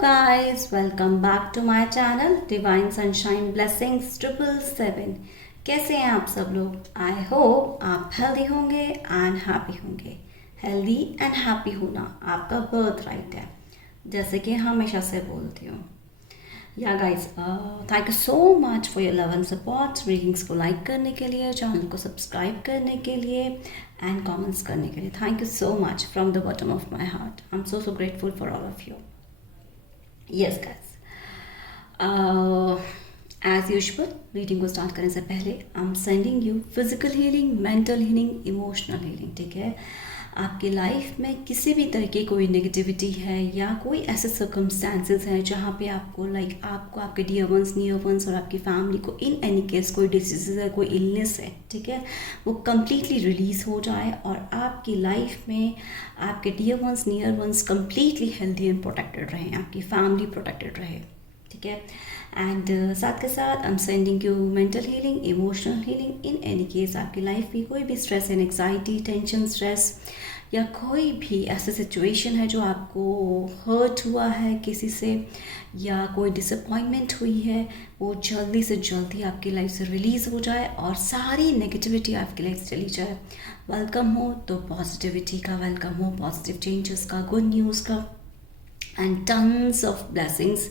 guys, welcome back to my channel Divine Sunshine Blessings 777। कैसे हैं आप सब लोग? आई होप आप हेल्दी होंगे एंड हैप्पी होंगे। हेल्दी एंड हैप्पी होना आपका बर्थ राइट है, जैसे कि हमेशा से बोलती हूँ। या guys, thank you so much for your love and support. Readings को लाइक करने के लिए, चैनल को सब्सक्राइब करने के लिए एंड कमेंट्स करने के लिए thank you so much from the bottom of my heart. I am so grateful for all of you. Yes guys, as usual reading को स्टार्ट करने से पहले I am sending you physical healing, mental healing, emotional healing. ठीक है, आपकी life में किसी भी तरह की कोई नेगेटिविटी है या कोई ऐसे सर्कमस्टांसेस हैं जहाँ पे आपको आपको आपके डियर वंस, नियर वंस और आपकी फैमिली को इन एनी केस कोई डिसीज है, कोई इलनेस है, ठीक है, वो कम्प्लीटली रिलीज हो जाए और आपकी लाइफ में आपके dear ones, near ones completely healthy and protected रहें, आपकी फैमिली प्रोटेक्टेड रहे। ठीक है, एंड साथ के साथ आई am sending you mental healing, emotional healing. In any case आपकी लाइफ में कोई भी stress and anxiety, tension, stress या कोई भी ऐसा सिचुएशन है जो आपको हर्ट हुआ है किसी से या कोई डिसअपॉइंटमेंट हुई है, वो जल्दी से जल्दी आपकी लाइफ से रिलीज़ हो जाए और सारी नेगेटिविटी आपकी लाइफ से चली जाए। वेलकम हो तो पॉजिटिविटी का, वेलकम हो पॉजिटिव चेंजेस का, गुड न्यूज़ का and tons of blessings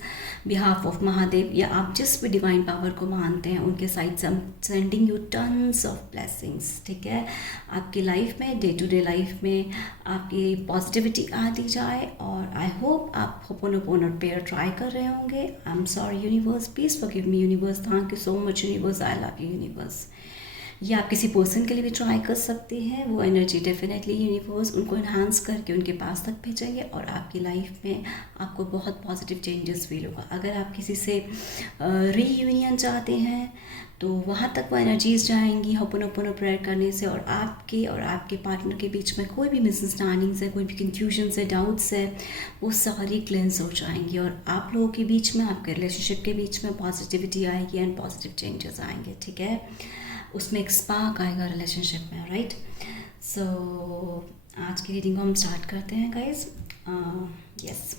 behalf of Mahadev, या आप जिस भी डिवाइन पावर को मानते हैं उनके साइड से sending you tons of blessings. ठीक है, आपकी लाइफ में, डे टू डे लाइफ में आपकी पॉजिटिविटी आती जाए और आई होप आप होपोनोपोनो प्रेयर ट्राई कर रहे होंगे। I am sorry universe, please forgive me universe, thank you so much universe, I love you universe. या आप किसी पर्सन के लिए भी ट्राई कर सकते हैं, वो एनर्जी डेफिनेटली यूनिवर्स उनको इन्हांस करके उनके पास तक भेजेंगे और आपकी लाइफ में आपको बहुत पॉजिटिव चेंजेस फील होगा। अगर आप किसी से रीयूनियन चाहते हैं तो वहाँ तक वो एनर्जीज जाएंगी होपोनोपोनो प्रेयर करने से और आपके पार्टनर के बीच में कोई भी मिसअंडरस्टैंडिंग्स है, कोई भी कन्फ्यूजन्स है, डाउट्स है, वो सारी क्लेंस हो जाएंगी और आप लोगों के बीच में, आपके रिलेशनशिप के बीच में पॉजिटिविटी आएगी एंड पॉजिटिव चेंजेस आएंगे। ठीक है, उसमें एक स्पार्क आएगा रिलेशनशिप में, राइट। सो आज की रीडिंग को हम स्टार्ट करते हैं गाइस। यस,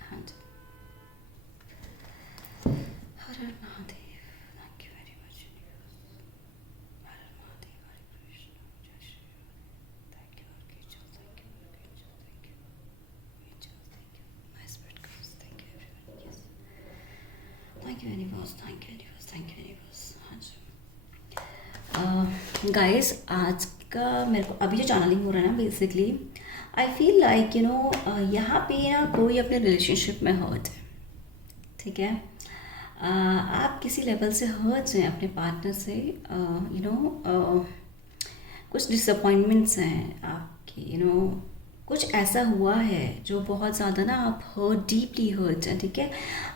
हाँ जी। Har Har Mahadev, thank you very much universe. Har Har Mahadev, Hare Krishna, जय Shri Ram. Thank you archangel, thank you archangel, thank you angel, thank you my spirit guides, thank you everyone. Yes, thank you universe, thank you universe, thank you universe. Guys, आज का मेरे को अभी जो channelling हो रहा है ना, बेसिकली आई फील लाइक यहाँ पे ना कोई अपने रिलेशनशिप में हर्ट है। ठीक है, आप किसी लेवल से हर्ट हैं अपने पार्टनर से, कुछ डिसअपॉइंटमेंट्स हैं आपकी, कुछ ऐसा हुआ है जो बहुत ज़्यादा ना आप हर्ट, डीपली हर्ट हैं। ठीक है,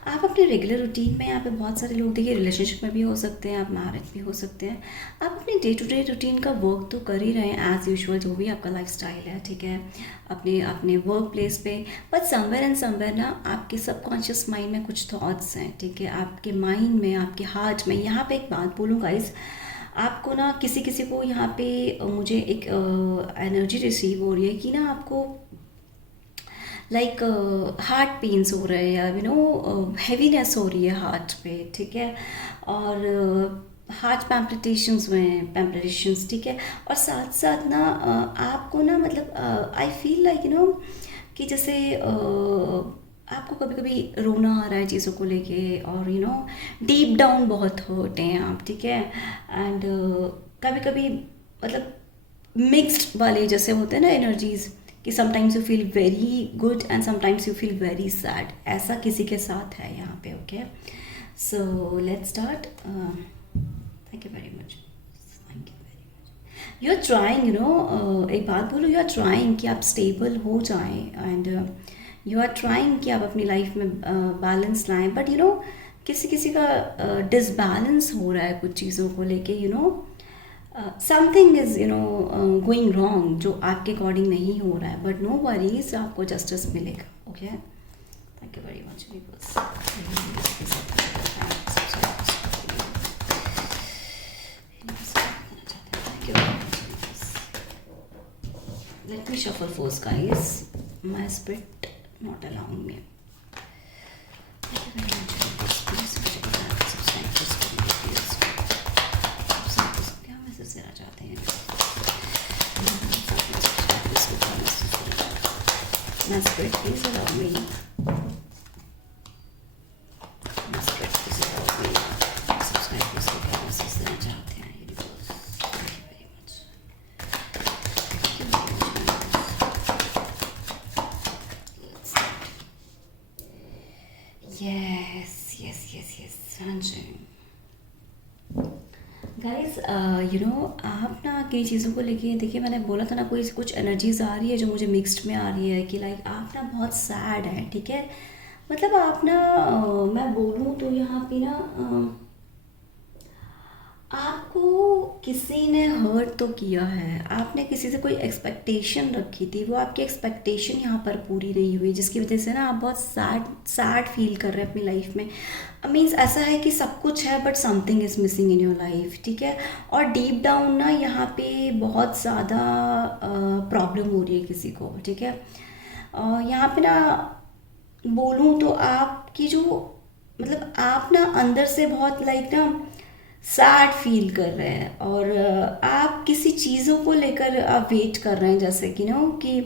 आप अपने रेगुलर रूटीन में, यहाँ पे बहुत सारे लोग देखिए रिलेशनशिप में भी हो सकते हैं, आप मैरिज भी हो सकते हैं, आप अपने डे टू डे रूटीन का वर्क तो कर ही रहे हैं एज़ यूजुअल, जो भी आपका लाइफस्टाइल है। ठीक है, अपने वर्क प्लेस पे, बट समवेयर एंड समवेयर ना आपके सबकॉन्शियस माइंड में कुछ थॉट्स हैं। ठीक है, आपके माइंड में, आपके हार्ट में। यहाँ पे एक बात बोलूँ गाइस, आपको ना किसी को यहाँ पे मुझे एक एनर्जी रिसीव हो रही है कि ना आपको हार्ट पेन्स हो रहे हैं, हैवीनेस हो रही है हार्ट पे। ठीक है, और हार्ट पैम्पटेशंस। ठीक है, और साथ साथ ना आपको ना मतलब आई फील लाइक कि जैसे आपको कभी कभी रोना आ रहा है चीज़ों को लेके और डीप डाउन बहुत हर्ट हैं आप। ठीक है, एंड कभी कभी मतलब मिक्स्ड वाले जैसे होते हैं ना एनर्जीज, कि sometimes you feel very good and sometimes you feel very sad, ऐसा किसी के साथ है यहाँ पे। Okay, so let's start. Thank you very much, thank you very much. You are trying, एक बात बोलो, यू आर ट्राइंग कि आप स्टेबल हो जाएं एंड यू आर ट्राइंग कि आप अपनी लाइफ में बैलेंस लाएं, बट किसी का डिसबैलेंस हो रहा है कुछ चीज़ों को लेके, समथिंग इज़ गोइंग रॉन्ग जो आपके अकॉर्डिंग नहीं हो रहा है, बट नो वरीज, आपको जस्टिस मिलेगा। Okay, thank you very much universe. Let me shuffle first guys, my spirit not allowing me. क्या मैसेज देना चाहते हैं? Spirit, please allow me. Spirit, please allow me. Subscribe, please क्या message देना चाहते हैं universe? Thank you very much. Thank you very much. Let's start. Yes. हाँ जी। Guys आप ना कई चीज़ों को लेके देखिए, मैंने बोला था ना कोई कुछ एनर्जीज आ रही है जो मुझे मिक्स्ड में आ रही है कि लाइक आप ना बहुत सैड है, ठीक है। मतलब आप ना मैं बोलूँ तो यहाँ पे ना आपको किसी ने हर्ट तो किया है, आपने किसी से कोई एक्सपेक्टेशन रखी थी, वो आपकी एक्सपेक्टेशन यहाँ पर पूरी नहीं हुई, जिसकी वजह से ना आप बहुत सैड सैड फील कर रहे हैं अपनी लाइफ में। मीन्स ऐसा है कि सब कुछ है but something is missing in your life, ठीक है। और डीप डाउन ना यहाँ पे बहुत ज़्यादा प्रॉब्लम हो रही है किसी को, ठीक है। यहाँ पे ना बोलूँ तो आपकी जो मतलब आप ना अंदर से बहुत लाइक ना सैड फील कर रहे हैं, और आप किसी चीज़ों को लेकर आप वेट कर रहे हैं, जैसे कि ना कि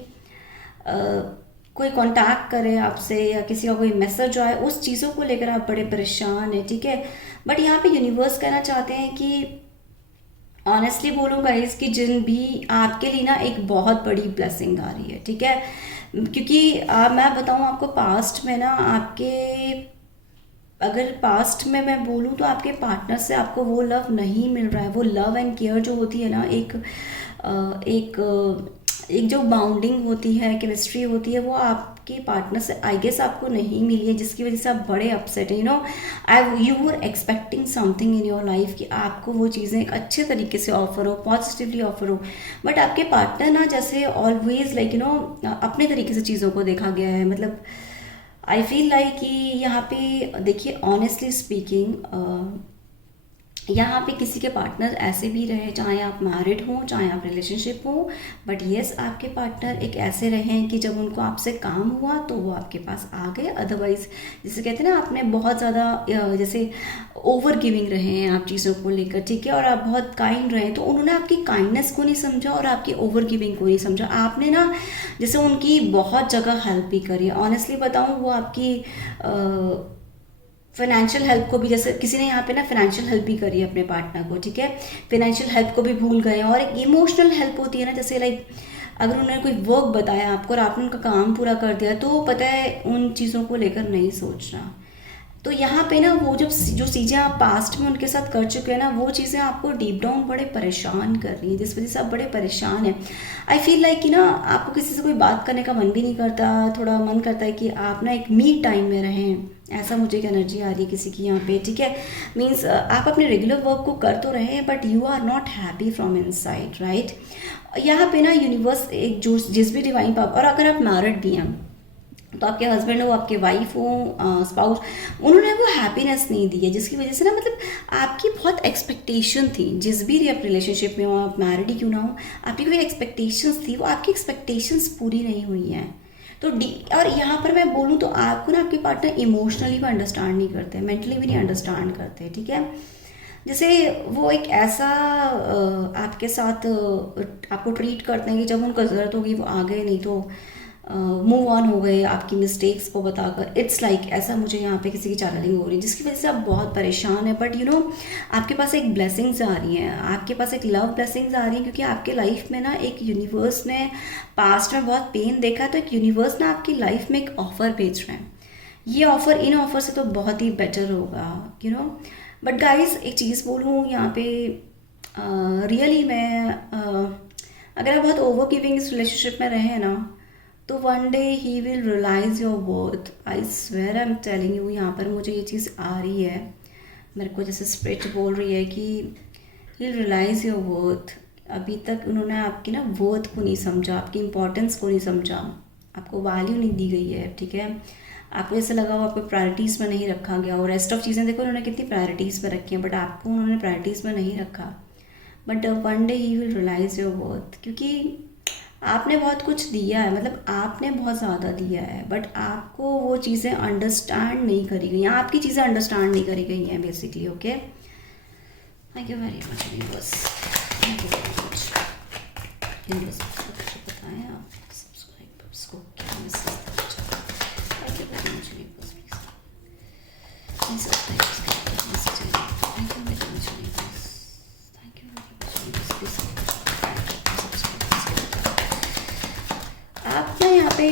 कोई कांटेक्ट करे आपसे या किसी का कोई मैसेज आए, उस चीज़ों को लेकर आप बड़े परेशान हैं, ठीक है। बट यहाँ पे यूनिवर्स कहना चाहते हैं कि ऑनेस्टली बोलूँ गाइस कि जिन भी आपके लिए ना एक बहुत बड़ी ब्लेसिंग आ रही है, ठीक है। क्योंकि मैं बताऊँ आपको, पास्ट में ना आपके, अगर पास्ट में मैं बोलूँ तो आपके पार्टनर से आपको वो लव नहीं मिल रहा है, वो लव एंड केयर जो होती है ना, एक जो बाउंडिंग होती है, केमिस्ट्री होती है, वो आपके पार्टनर से आई गेस आपको नहीं मिली है, जिसकी वजह से आप बड़े अपसेट हैं। You were expecting something in your life कि आपको वो चीज़ें एक अच्छे तरीके से ऑफर हो, पॉजिटिवली ऑफर हो, बट आपके पार्टनर ना जैसे ऑलवेज लाइक अपने तरीके से चीज़ों को देखा गया है। मतलब आई फील लाइक कि यहाँ पे देखिए, ऑनेस्टली स्पीकिंग, यहाँ पे किसी के पार्टनर ऐसे भी रहे, चाहे आप मैरिड हों चाहे आप रिलेशनशिप हो, बट येस आपके पार्टनर एक ऐसे रहे हैं कि जब उनको आपसे काम हुआ तो वो आपके पास आ गए। अदरवाइज जैसे कहते हैं ना, आपने बहुत ज़्यादा जैसे ओवर गिविंग रहे हैं आप चीज़ों को लेकर, ठीक है, और आप बहुत काइंड रहे, तो उन्होंने आपकी काइंडनेस को नहीं समझा और आपकी ओवर गिविंग को नहीं समझा। आपने ना जैसे उनकी बहुत जगह हेल्प भी करी। ऑनेस्टली बताऊँ, वो आपकी फाइनेंशियल हेल्प को भी, जैसे किसी ने यहाँ पे ना फाइनेंशियल हेल्प भी करी है अपने पार्टनर को, ठीक है, फाइनेंशियल हेल्प को भी भूल गए हैं। और एक इमोशनल हेल्प होती है ना, जैसे लाइक अगर उन्होंने कोई वर्क बताया आपको और आपने उनका काम पूरा कर दिया, तो पता है उन चीज़ों को लेकर नहीं सोचना। तो यहाँ पे ना वो जो चीज़ें आप पास्ट में उनके साथ कर चुके हैं ना, वो चीज़ें आपको डीप डाउन बड़े परेशान कर रही हैं, जिस वजह से आप बड़े परेशान हैं। आई फील लाइक कि ना आपको किसी से कोई बात करने का मन भी नहीं करता, थोड़ा मन करता है कि आप ना एक मी टाइम में रहें, ऐसा मुझे एक एनर्जी आ रही है किसी की यहाँ पे, ठीक है। मीन्स आप अपने रेगुलर वर्क को कर तो रहे हैं but you are not happy from inside, right. यहाँ पे ना यूनिवर्स एक जो जिस भी डिवाइन पावर, और अगर आप मैरिड भी हैं तो आपके हस्बैंड हो, आपके वाइफ हो, स्पाउस, उन्होंने वो हैप्पीनेस नहीं दी है, जिसकी वजह से ना मतलब आपकी बहुत एक्सपेक्टेशन थी, जिस भी आप रिलेशनशिप में हो, आप मैरिड ही क्यों ना हो, आपकी कोई एक्सपेक्टेशंस थी, वो आपकी एक्सपेक्टेशंस पूरी नहीं हुई हैं। तो और यहाँ पर मैं बोलूँ तो आपको ना आपके पार्टनर इमोशनली भी अंडरस्टैंड नहीं करते, मेंटली भी नहीं अंडरस्टैंड करते, ठीक है। जैसे वो एक ऐसा आपके साथ आपको ट्रीट करते हैं कि जब उनको ज़रूरत होगी वो आ गए, नहीं तो मूव ऑन हो गए आपकी मिस्टेक्स को बताकर। इट्स लाइक ऐसा मुझे यहाँ पे किसी की चैनलिंग हो रही है, जिसकी वजह से आप बहुत परेशान हैं। बट आपके पास एक ब्लेसिंग्स आ रही हैं, आपके पास एक लव ब्लेसिंग्स आ रही हैं, क्योंकि आपके लाइफ में ना एक यूनिवर्स ने पास्ट में बहुत पेन देखा, तो एक यूनिवर्स ना आपकी लाइफ में एक ऑफ़र भेज रहे हैं। ये ऑफ़र इन ऑफ़र से तो बहुत ही बेटर होगा, बट गाइज एक चीज़ बोलूँ यहाँ पे, रियली मैं अगर आप बहुत ओवर गिविंग इस रिलेशनशिप में रहे ना, तो one day he will realize your worth. I swear, I am telling you, यहाँ पर मुझे ये चीज़ आ रही है, मेरे को जैसे स्पिरिट बोल रही है कि he will realize your worth. अभी तक उन्होंने आपकी ना वर्थ को नहीं समझा, आपकी इंपॉर्टेंस को नहीं समझा, आपको वैल्यू नहीं दी गई है, ठीक है। आपको ऐसा लगा वो आपको प्रायोरिटीज़ में नहीं रखा गया, और रेस्ट ऑफ चीज़ें देखो उन्होंने कितनी प्रायोरिटीज़ में रखी हैं, बट आपको उन्होंने प्रायोरिटीज़ में नहीं रखा। But one day he will realize your worth, क्योंकि आपने बहुत कुछ दिया है, मतलब आपने बहुत ज़्यादा दिया है, बट आपको वो चीज़ें अंडरस्टैंड नहीं करी गई हैं, आपकी चीज़ें अंडरस्टैंड नहीं करी गई हैं basically. Okay, thank you very much universe, thank you very much universe. बताएं आप सब्सक्राइबर्स को क्या मैसेज देना चाहते हैं। Thank you very much universe, please subscribe message. Thank you very much universe, thank you very much universe, please. आप ना यहाँ पे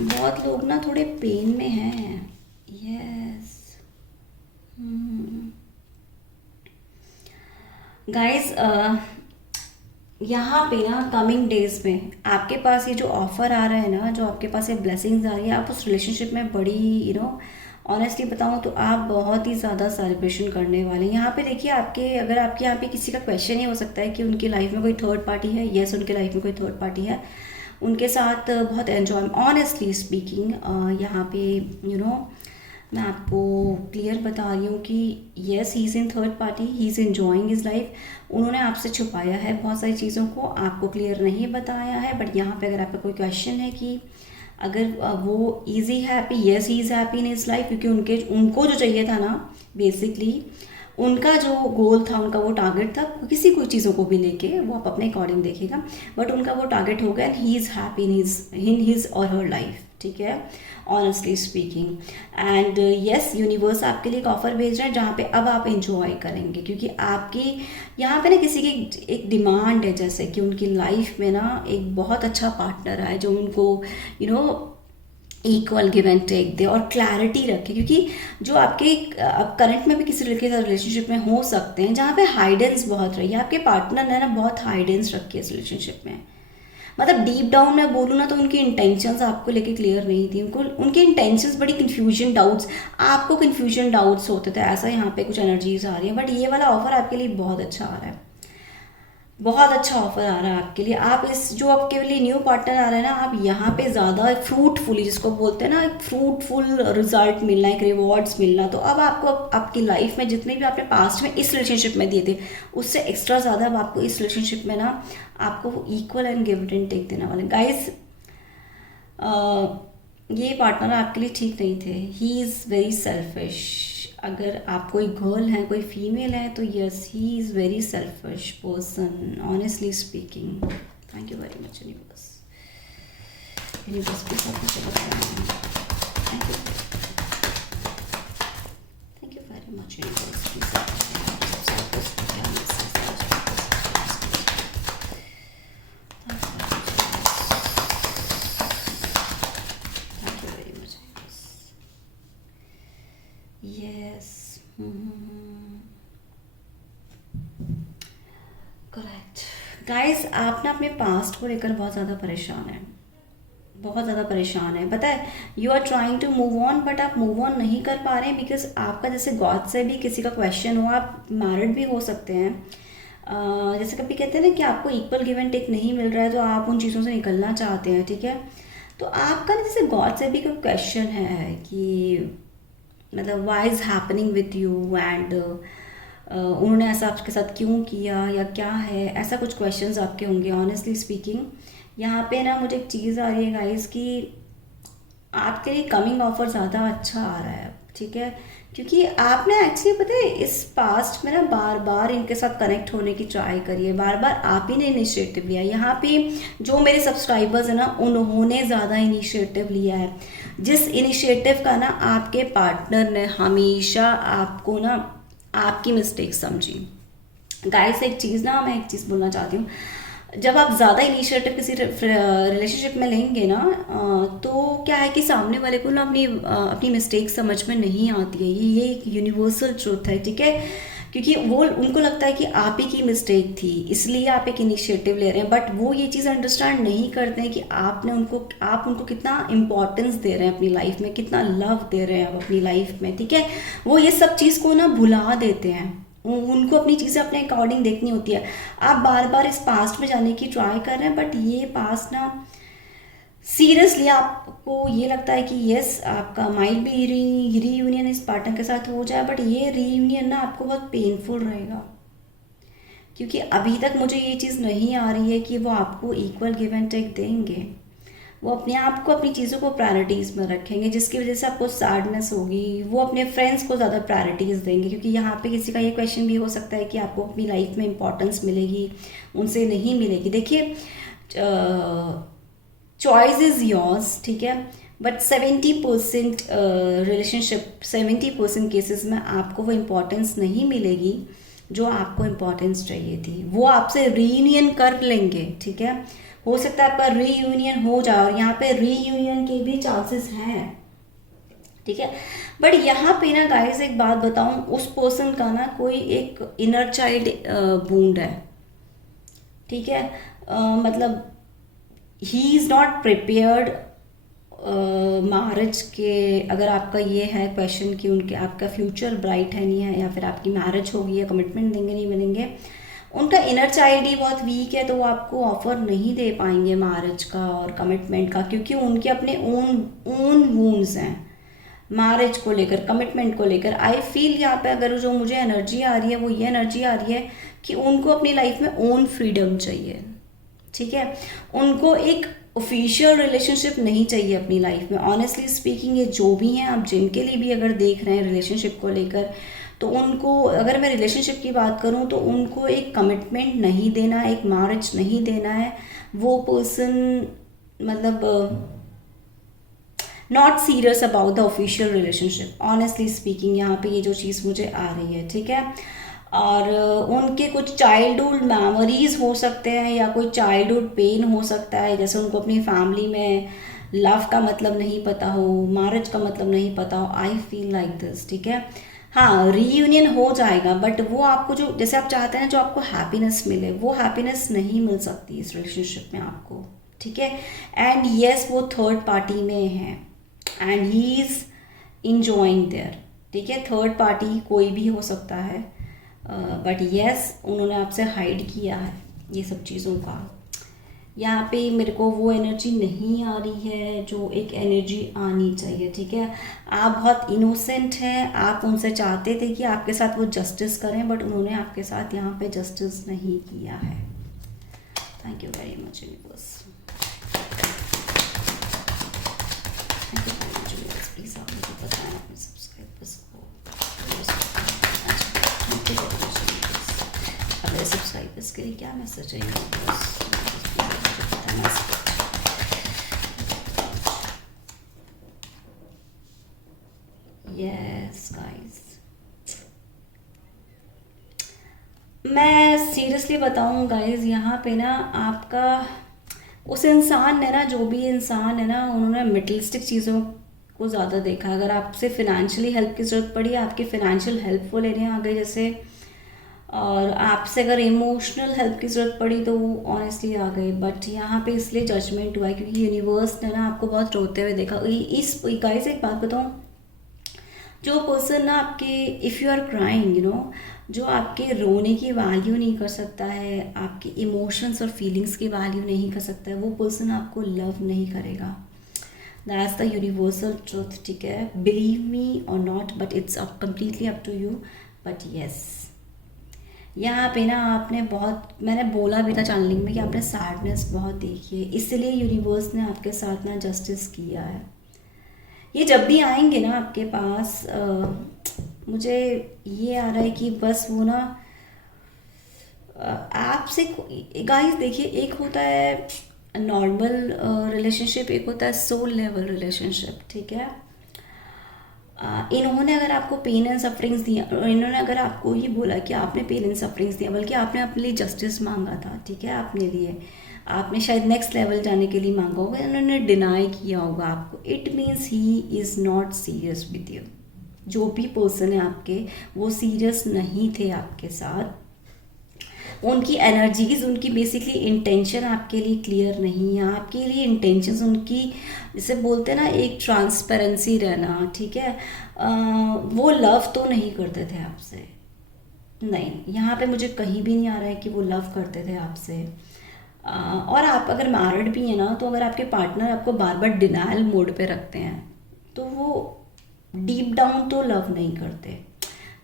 बहुत लोग ना थोड़े पेन में हैं। यस गाइस, यहाँ पे ना कमिंग डेज में आपके पास ये जो ऑफ़र आ रहा है ना, जो आपके पास ये ब्लेसिंग्स आ रही है, आप उस रिलेशनशिप में बड़ी ऑनेस्टली बताऊँ तो आप बहुत ही ज़्यादा सेलिब्रेशन करने वाले हैं। यहाँ पे देखिए, आपके अगर आपके यहाँ पे किसी का क्वेश्चन ही हो सकता है कि उनकी लाइफ में कोई थर्ड पार्टी है। यस, उनके लाइफ में कोई थर्ड पार्टी है, उनके साथ बहुत एन्जॉय, ऑनेस्टली स्पीकिंग यहाँ पे मैं आपको क्लियर बता रही हूँ कि yes, he is in third party, he is enjoying his life. उन्होंने आपसे छुपाया है बहुत सारी चीज़ों को, आपको क्लियर नहीं बताया है। बट यहाँ पे अगर आपका कोई क्वेश्चन है कि अगर वो easy happy, yes he is happy in his life, क्योंकि उनको जो चाहिए था ना बेसिकली, उनका जो गोल था, उनका वो टारगेट था, किसी कोई चीज़ों को भी लेके वो आप अपने अकॉर्डिंग देखेगा, बट उनका वो टारगेट हो गया, he is happy in his और हर लाइफ। ठीक है, honestly speaking. And yes, universe आपके लिए एक ऑफ़र भेज रहा है जहाँ पे अब आप इंजॉय करेंगे, क्योंकि आपकी यहाँ पे ना किसी की एक डिमांड है, जैसे कि उनकी लाइफ में ना एक बहुत अच्छा पार्टनर आए जो उनको इक्वल गिव एंड टेक दे और क्लैरिटी रखे, क्योंकि जो आपके अब करंट में भी किसी लड़के के साथ रिलेशनशिप में हो सकते हैं जहाँ पे हाइडेंस बहुत रही है, आपके पार्टनर ने ना बहुत हाइडेंस रखी है इस रिलेशनशिप में। मतलब डीप डाउन मैं बोलूँ ना तो उनकी इंटेंशंस आपको लेके क्लियर नहीं थी, उनको उनकी इंटेंशंस बड़ी कन्फ्यूजन डाउट्स, आपको कन्फ्यूजन डाउट्स होते थे, ऐसा यहाँ पे कुछ एनर्जीज आ रही है। बट ये वाला ऑफर आपके लिए बहुत अच्छा आ रहा है, बहुत अच्छा ऑफर आ रहा है आपके लिए। आप इस जो आपके लिए न्यू पार्टनर आ रहा है ना, आप यहाँ पे ज़्यादा फ्रूटफुली, जिसको बोलते हैं ना, एक फ्रूटफुल रिजल्ट मिलना, एक रिवॉर्ड्स मिलना। तो अब आपको आपकी लाइफ में जितने भी आपने पास्ट में इस रिलेशनशिप में दिए थे, उससे एक्स्ट्रा ज़्यादा अब आपको इस रिलेशनशिप में ना आपको equal and give and take देने वाले। गाइज, ये पार्टनर आपके लिए ठीक नहीं थे, ही इज़ वेरी सेल्फिश। अगर आप कोई गर्ल हैं, कोई फीमेल है, तो yes, he is very selfish person, honestly speaking. Thank you very much universe, universe भी सब कुछ बताया। Thank you very much universe. Yes, correct. Guys, आप ना अपने पास्ट को लेकर बहुत ज़्यादा परेशान हैं, बहुत ज़्यादा परेशान है। पता है, you are trying to move on, but आप मूव ऑन नहीं कर पा रहे हैं बिकॉज आपका जैसे गॉड से भी किसी का क्वेश्चन हो, आप मैरिड भी हो सकते हैं। जैसे कभी कहते हैं ना कि आपको इक्वल गिव एंड टेक नहीं मिल रहा है, तो आप उन चीज़ों से निकलना चाहते हैं। ठीक है, तो आपका ना जैसे गॉड से भी कोई क्वेश्चन है कि मतलब why is happening with you, and उन्होंने ऐसा आपके साथ क्यों किया या क्या है, ऐसा कुछ क्वेश्चंस आपके होंगे। ऑनेस्टली स्पीकिंग, यहाँ पे ना मुझे एक चीज़ आ रही है गाइस कि आपके लिए कमिंग ऑफर ज़्यादा अच्छा आ रहा है। ठीक है, क्योंकि आपने एक्चुअली पता है इस पास्ट में ना बार बार इनके साथ कनेक्ट होने की ट्राई करी है, बार बार आप ही ने इनिशिएटिव लिया। यहाँ पे जो मेरे सब्सक्राइबर्स हैं ना, उन्होंने ज़्यादा इनिशिएटिव लिया है, जिस इनिशिएटिव का ना आपके पार्टनर ने हमेशा आपको ना आपकी मिस्टेक समझी। गाइस, एक चीज़ ना, मैं एक चीज़ बोलना चाहती हूँ, जब आप ज़्यादा इनिशिएटिव किसी रिलेशनशिप में लेंगे ना, तो क्या है कि सामने वाले को ना अपनी मिस्टेक समझ में नहीं आती है। ये एक यूनिवर्सल ट्रूथ है। ठीक है, क्योंकि वो उनको लगता है कि आप ही की मिस्टेक थी, इसलिए आप एक इनिशिएटिव ले रहे हैं, बट वो ये चीज़ अंडरस्टैंड नहीं करते हैं कि आप उनको कितना इंपॉर्टेंस दे रहे हैं अपनी लाइफ में, कितना लव दे रहे हैं आप अपनी लाइफ में। ठीक है, वो ये सब चीज़ को ना भुला देते हैं, उनको अपनी चीज़ें अपने अकॉर्डिंग देखनी होती है। आप बार बार इस पास्ट में जाने की ट्राई कर रहे हैं, बट ये पास्ट ना सीरियसली आपको ये लगता है कि यस, आपका माइट भी रीयूनियन इस पार्टनर के साथ हो जाए, बट ये रीयूनियन ना आपको बहुत पेनफुल रहेगा। क्योंकि अभी तक मुझे ये चीज़ नहीं आ रही है कि वो आपको इक्वल गिव एंड टेक देंगे। वो अपने आप को, अपनी चीज़ों को प्रायोरिटीज़ में रखेंगे, जिसकी वजह से आपको सैडनेस होगी। वो अपने फ्रेंड्स को ज़्यादा प्रायोरिटीज़ देंगे, क्योंकि यहाँ पे किसी का ये क्वेश्चन भी हो सकता है कि आपको अपनी लाइफ में इंपॉर्टेंस मिलेगी, उनसे नहीं मिलेगी। देखिए, चॉइस इज़ योर्स, ठीक है, बट 70% रिलेशनशिप, 70% केसेस में आपको वो इम्पोर्टेंस नहीं मिलेगी जो आपको इम्पोर्टेंस चाहिए थी। वो आपसे रीयूनियन कर लेंगे, ठीक है, हो सकता है आपका रीयूनियन हो जाए, और यहाँ पे रीयूनियन के भी चांसेस हैं, ठीक है। बट यहाँ पे ना गाइस एक बात बताऊँ, उस पर्सन का ना कोई एक इनर चाइल्ड वूंड है, ठीक है। मतलब he is not prepared marriage के। अगर आपका ये है क्वेश्चन कि उनके, आपका फ्यूचर ब्राइट है नहीं है, या फिर आपकी मैरिज होगी या कमिटमेंट देंगे नहीं मिलेंगे, उनका इनर चाइल्ड ही बहुत वीक है, तो वो आपको ऑफर नहीं दे पाएंगे मैरिज का और कमिटमेंट का, क्योंकि उनके अपने ओन वूंड्स हैं मैरिज को लेकर, कमिटमेंट को लेकर। आई फील यहाँ पे अगर जो मुझे एनर्जी आ रही है वो ये एनर्जी आ रही है कि उनको अपनी लाइफ में ओन फ्रीडम चाहिए, ठीक है। उनको एक ऑफिशियल रिलेशनशिप नहीं चाहिए अपनी लाइफ में। ऑनेस्टली स्पीकिंग, ये जो भी हैं, आप जिनके लिए भी अगर देख रहे हैं रिलेशनशिप को लेकर, तो उनको, अगर मैं रिलेशनशिप की बात करूं, तो उनको एक कमिटमेंट नहीं देना, एक मैरिज नहीं देना है। वो पर्सन मतलब not serious about the official relationship, honestly speaking. यहाँ पे ये जो चीज़ मुझे आ रही है, ठीक है। और उनके कुछ चाइल्डहुड मेमोरीज हो सकते हैं, या कोई चाइल्डहुड पेन हो सकता है, जैसे उनको अपनी फैमिली में लव का मतलब नहीं पता हो, मैरिज का मतलब नहीं पता हो। आई फील लाइक दिस, ठीक है। हाँ, रीयूनियन हो जाएगा, बट वो आपको जो, जैसे आप चाहते हैं जो आपको हैप्पीनेस मिले, वो हैप्पीनेस नहीं मिल सकती इस रिलेशनशिप में आपको, ठीक है। एंड येस, वो थर्ड पार्टी में है and he is enjoying there, ठीक है। थर्ड पार्टी कोई भी हो सकता है, बट येस उन्होंने आपसे हाइड किया है ये सब चीज़ों का। यहाँ पे मेरे को वो एनर्जी नहीं आ रही है जो एक एनर्जी आनी चाहिए, ठीक है। आप बहुत इनोसेंट हैं, आप उनसे चाहते थे कि आपके साथ वो जस्टिस करें, बट उन्होंने आपके साथ यहाँ पे जस्टिस नहीं किया है। Thank you very much universe, thank you very much universe. Please आप मुझे बताएं अपने सब्सक्राइबर्स को, मेरे सब्सक्राइबर्स के लिए क्या मैसेज है यूनिवर्स? यस गाइस, मैं सीरियसली बताऊं गाइस, यहाँ पे ना आपका उस इंसान ने ना, जो भी इंसान है ना, उन्होंने मटेरियलिस्टिक चीज़ों को ज़्यादा देखा। अगर आपसे फिनेंशियली हेल्प की ज़रूरत पड़ी, आपकी फिनेंशियल हेल्प वो लेने आ गए जैसे, और आपसे अगर इमोशनल हेल्प की ज़रूरत पड़ी तो वो ऑनेस्टली आ गए। बट यहाँ पे इसलिए जजमेंट हुआ है क्योंकि यूनिवर्स ने ना आपको बहुत रोते हुए देखा। इस गाइस एक बात बताऊँ, जो पर्सन ना आपके, if you are crying, you know, जो आपके रोने की वैल्यू नहीं कर सकता है, आपके इमोशंस और फीलिंग्स की वैल्यू नहीं कर सकता है, वो पर्सन आपको लव नहीं करेगा। दैट्स द यूनिवर्सल ट्रुथ, ठीक है। बिलीव मी और not, but it's up completely up to you. But yes, यहाँ पे ना आपने बहुत, मैंने बोला भी था चैनलिंग में कि आपने सैडनेस बहुत देखी है, इसलिए यूनिवर्स ने आपके साथ ना जस्टिस किया है। ये जब भी आएंगे ना आपके पास, मुझे ये आ रहा है कि बस वो ना आपसे, गाइस देखिए, एक होता है नॉर्मल रिलेशनशिप, एक होता है सोल लेवल रिलेशनशिप, ठीक है। इन्होंने अगर आपको पेन एंड सफरिंग्स दिया, इन्होंने अगर आपको ही बोला कि आपने पेन एंड सफरिंग्स दिया, बल्कि आपने अपने लिए जस्टिस मांगा था, ठीक है, अपने लिए आपने शायद नेक्स्ट लेवल जाने के लिए मांगा होगा, इन्होंने डिनाई किया होगा आपको। It means he is not serious with you. जो भी पर्सन है आपके, वो सीरियस नहीं थे आपके साथ। उनकी एनर्जीज, उनकी बेसिकली इंटेंशन आपके लिए क्लियर नहीं है। आपके लिए इंटेंशंस उनकी, जैसे बोलते हैं ना, एक ट्रांसपेरेंसी रहना, ठीक है। वो लव तो नहीं करते थे आपसे, नहीं, यहाँ पे मुझे कहीं भी नहीं आ रहा है कि वो लव करते थे आपसे। और आप अगर मैरिड भी हैं ना, तो अगर आपके पार्टनर आपको बार बार डिनायल मोड पे रखते हैं, तो वो डीप डाउन तो लव नहीं करते।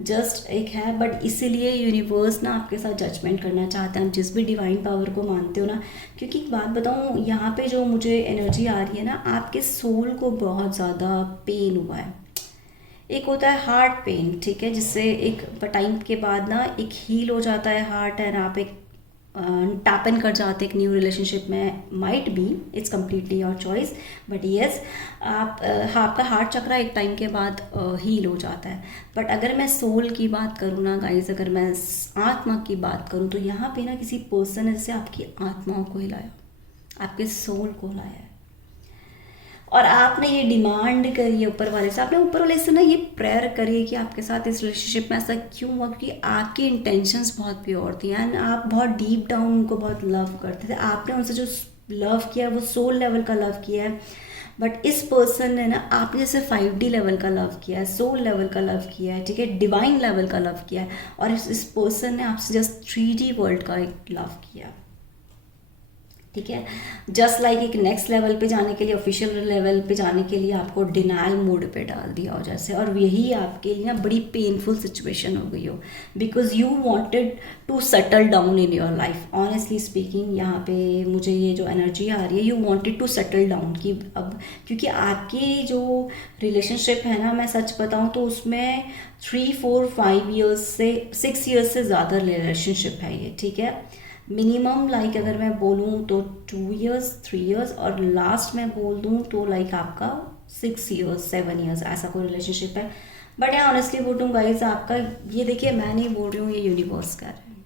जस्ट एक है, बट इसीलिए यूनिवर्स ना आपके साथ जजमेंट करना चाहता है, हम जिस भी डिवाइन पावर को मानते हो ना। क्योंकि एक बात बताऊँ, यहाँ पे जो मुझे एनर्जी आ रही है ना, आपके सोल को बहुत ज़्यादा पेन हुआ है। एक होता है हार्ट पेन, ठीक है, जिससे एक टाइम के बाद ना एक हील हो जाता है हार्ट, एंड आप एक टैप इन कर जाते हैं एक न्यू रिलेशनशिप में। Might be, it's completely your choice, but yes आप आपका हार्ट चक्रा एक टाइम के बाद हील हो जाता है। बट अगर मैं सोल की बात करूँ ना गाइज, अगर मैं आत्मा की बात करूँ, तो यहाँ पे ना किसी पर्सन ने जैसे आपकी आत्माओं को हिलाया, आपके सोल को हिलाया है, और आपने ये डिमांड करी है ऊपर वाले से, आपने ऊपर वाले से ना ये प्रेयर करी है कि आपके साथ इस रिलेशनशिप में ऐसा क्यों हुआ, क्योंकि आपकी इंटेंशंस बहुत प्योर थी एंड आप बहुत डीप डाउन उनको बहुत लव करते थे। आपने उनसे जो लव किया वो सोल लेवल का लव किया है, बट इस पर्सन ने ना आपने जैसे 5D लेवल का लव किया है, सोल लेवल का लव किया है, ठीक है, डिवाइन लेवल का लव किया है, और इस पर्सन ने आपसे जस्ट 3D वर्ल्ड का एक लव किया, ठीक है। जस्ट लाइक एक नेक्स्ट लेवल पे जाने के लिए, ऑफिशियल लेवल पे जाने के लिए आपको डिनायल मोड पे डाल दिया हो जैसे, और यही आपके लिए ना बड़ी पेनफुल सिचुएशन हो गई हो, because you wanted to settle down in your life. Honestly speaking, यहाँ पे मुझे ये जो एनर्जी आ रही है, you wanted to settle down, कि अब क्योंकि आपकी जो रिलेशनशिप है ना, मैं सच बताऊँ तो उसमें 3, 4, 5 ईयर्स से 6 ईयर्स से ज़्यादा रिलेशनशिप है ये, ठीक है। मिनिमम लाइक अगर मैं बोलूँ तो 2 ईयर्स, 3 ईयर्स, और लास्ट में बोल दूँ तो लाइक आपका 6 ईयर्स, 7 ईयर्स, ऐसा कोई रिलेशनशिप है। बट मैं ऑनेस्टली बोलूँ गाइज, आपका ये देखिए, मैं नहीं बोल रही हूँ, ये यूनिवर्स कर रहे हैं।